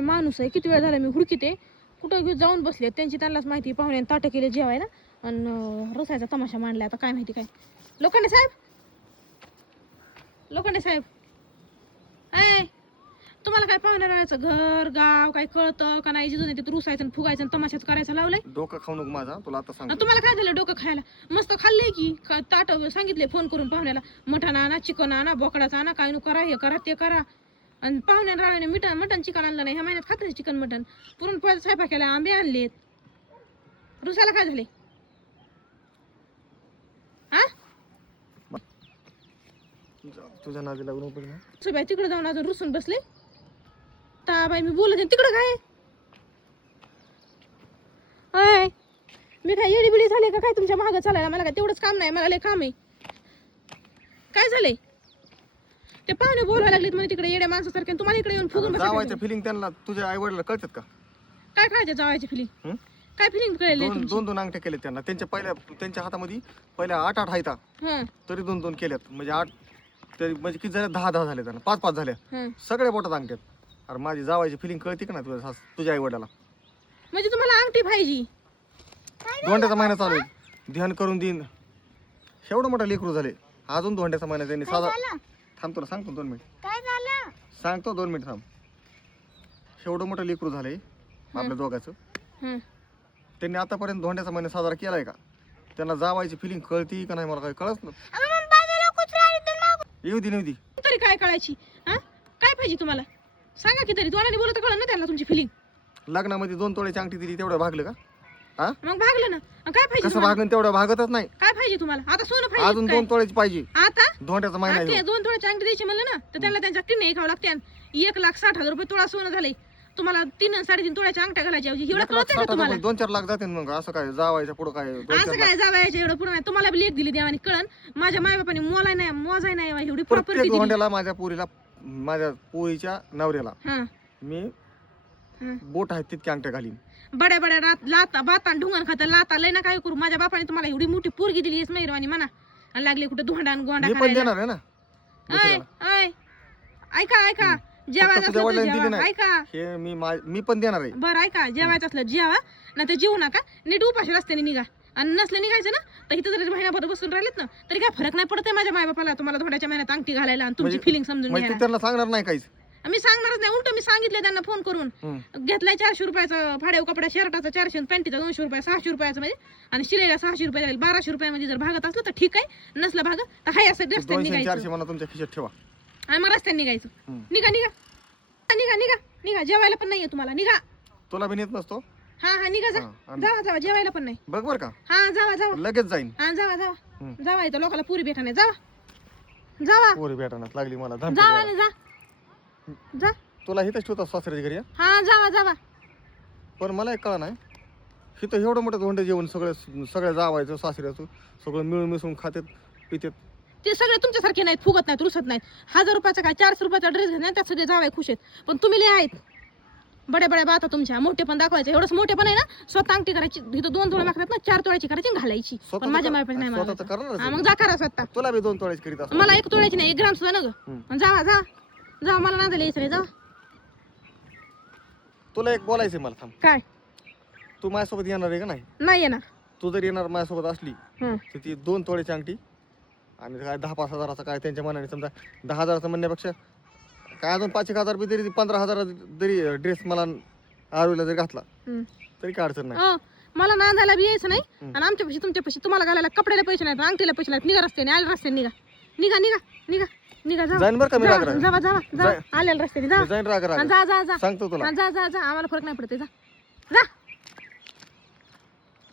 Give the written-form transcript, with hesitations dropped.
माणूस आहे, किती वेळ झाला मी हुडकीते, कुठं जाऊन बसले. त्यांची त्यांनाच माहिती, पाहुण्याने ताटं केले जेवायला आणि रसायचा तमाशा मांडला. आता काय माहिती काय. लोखंडे साहेब, लोखंडे साहेब, ऐ तुम्हाला काय पाहुण्या राहायचं घर गाव काय कळतं का नाही? जिथून तिथं रुसायचं फुगायचं आणि तमाशाच करायचं लावलंय. डोकं खाऊ नको माझा, तुला आता सांग. तुम्हाला काय झालं डोकं खायला? मस्त खाल्लंय की. ताट सांगितले फोन करून पाहुण्याला, मटण आणा, चिकन आणा, बोकडाचा आणा, काय नु करा, हे करा ते करा. आणि पाहुण्या राहण्याने मटण चिकन आणलं नाही. ह्या महिन्यात खात नाही चिकन मटण. पुरणपोळ्याचा स्वयंपाक केला, आंबे आणलेत. रुसायला काय झाले? हा तुझ्या नादी लागून पडला. सुबाई तिकडे जाऊन अजून रुसून बसले. ता बाई मी बोलत तिकडं काय? अय मी काय येडी बिडी झाले का काय तुमच्या मागं चालायला? मला काय तेवढंच काम नाही, मला लय काम आहे. काय झालंय? ते पाहुणे बोलायला लागलेत म्हणे तिकडे येड्या माणसासारखे, तुम्हाला इकडे येऊन फुगून जावायचं फिलिंग त्यांना तुझ्या आई वडिलांना कळतात का? काय कळायचं जावायची फिलिंग? काय फिलिंग कळले? दोन अंगठ्या केले त्यांना. त्यांच्या हातामध्ये पहिल्या 8 हायता, तरी 2 केल्यात. म्हणजे 8 तरी म्हणजे किती झाले? 10 झाले त्यांना, 5 झाल्या सगळ्या बोटात अंगठ्यात. अरे माझी जावायची फिलिंग कळते का ना तुझ्या आई वडिलाला? म्हणजे तुम्हाला अंगठी पाहिजे? धोंड्याचा महिना चालू आहे, ध्यान करून देईन. एवढं मोठं लेकरू झाले, अजून धोंड्याचा महिना त्यांनी साधा. थांब तुला सांगतो 2 मिनिट. काय झालं? सांगतो 2 मिनिट थांब. एवढं मोठं लेकरू झालंय आपल्या दोघांचं. त्यांनी आतापर्यंत धोंड्याचा महिना साजरा केलाय का? त्यांना जावायची फिलिंग कळती का नाही मला काय कळत ना. येऊ दे तरी काय कळायची? काय पाहिजे तुम्हाला? सांगा की तरी. दोनाने बोलत कळलं ना त्यांना तुमची फिलिंग. लग्नामध्ये 2 तोळ्याची अंगठी दिली, तेवढं भागलं का? मग भागलं ना. काय पाहिजे? कसं भागलं? तेवढं भागतच नाही. काय पाहिजे तुम्हाला? आता सोनं पाहिजे अजून 2 तोळ्याची पाहिजे. आता धोंड्याचा महिना आहे. 2 तोळ्याची अंगठी द्यायची म्हणलं ना तर त्यांना त्यांच्या किन्ने घ्यावं लागते. 1,60,000 रुपये तोळा सोनं झालंय. तुम्हाला 3 आणि 3.5 तोळ्याच्या अंगठ्या घालायच्या. एवढं कळतंय का तुम्हाला? 2-4 लाख जाते मग. असं काय जावायच्या पुढं काय? असं काय जावायच्या एवढं पुढं नाही. तुम्हाला लेख दिली देवानी कळण. माझ्या मायबापाने मोजाय नाही एवढी प्रॉपर्टी. धोंड्याला माझ्या पोरीच्या नवऱ्याला मी बोट आहेत तितक्या अंगठ्या घालीन. बड्या लाता बाता ढुंगण खाता लाता लय ना काय करू. माझ्या बापाने तुम्हाला एवढी मोठी पोरगी दिली मेहरवानी म्हणा. आणि लागले कुठे धोंडा आणि गोंडा देणार आहे ना. ऐका जेवायचं असलं ऐका. हे मी पण देणार आहे. बरं ऐका, जेवायचं असलं जेवा, नाही तर जेवू नका. नीट उपाशी रस्त्याने निघा. आणि नसलं निघायचं ना तर इथं जरी महिनाभर बसून राहिलेत ना तरी काय फरक नाही पडत माझ्या मायबापाला तुम्हाला धोंड्याच्या महिन्यात अंगठी घालायला आणि तुमची फिलिंग समजून घ्यायला. त्यांना सांगणार नाही काहीच? मी सांगणारच नाही. उलट मी सांगितलं त्यांना फोन करून. घेतलाय 400 रुपयाचा भाड्याव कपडा, शर्टाचा 400, पॅन्टीचा 200 रुपये, 600 रुपयाचा म्हणजे. आणि शिलाईला 600 रुपये जाईल. 1200 रुपयामध्ये जर भागत असलं तर ठीक आहे, नसलं भागत तर हाय असं रस्त्याने निघायचं. मला तुमच्या खिशात ठेवा आणि मग रस्त्याने निघायचं. निघा निघा निघा निघा निघा. जेवायला पण नाहीये तुम्हाला. निघा. तुला बी नेत नसतो. हा निघा. जावा जेवायला पण नाही. बघ बर का. हा जावा लगेच जाईन. हा जावा इथं लोकांना पुरी भेटा नाही. जावा पोरी भेटायला लागली मला. जावा जा. तुला हिथंच ठेवता सासऱ्याच्या घरी? हा जावा. पण मला एक कळा नाही, हिथं एवढं मोठं धोंडे जेवण सगळं जावायचं सासऱ्याचं सगळं मिळून मिसळून खातेत पितेत. ते सगळे तुमच्यासारखे नाहीत, फुगत नाहीत, रुसत नाहीत. 1000 रुपयाचा काय 400 रुपयाचा ड्रेस घेत नाही त्यात सगळे जावाय खुश आहेत. पण तुम्ही लय आहेत बड्या बाता तुमच्या. मोठे पण दाखवायचे. एवढंच मोठे पण आहे ना. स्वतः अंगठी करायची. इथं 2 तोळे मागतात ना, 4 तोळ्याची करायची घालायची. पण माझ्या मायपाशी नाही. मग जा करा स्वतः. तुला बी 2 तोळ्याची करीत असतो. मला 1 तोळ्याची नाही, 1 ग्राम सुद्धा नग. जावा मला नांदायला यायचं नाही. जावा. तुला एक बोलायचंय मला. थांब. काय? तू माझ्यासोबत येणार आहे का नाही? नाही येणार. तू जर येणार माझ्यासोबत असली तर ती 2 तोळ्याची अंगठी आणि काय 10-5 हजाराचा काय त्यांच्या मनाने, समजा 10 हजाराचं म्हणण्यापेक्षा काय अजून 5-1 हजार बी तरी 15 हजार जरी ड्रेस मला आरोला जरी घातला तरी काय अडचण नाही. मला नांदायला बी यायचं नाही. आणि आमच्यापाशी तुमच्यापाशी तुम्हाला घालायला कपड्याला पैसे नाहीत, अंगठीला पैसे नाहीत. निघा रस्त्याने, आल्या रस्त्याने निघा. जाईन बरं का मी. जावा आलेल्या रस्त्याने जा. जाईन राग जा सांगतो तुला. जा आम्हाला फरक नाही पडते. जा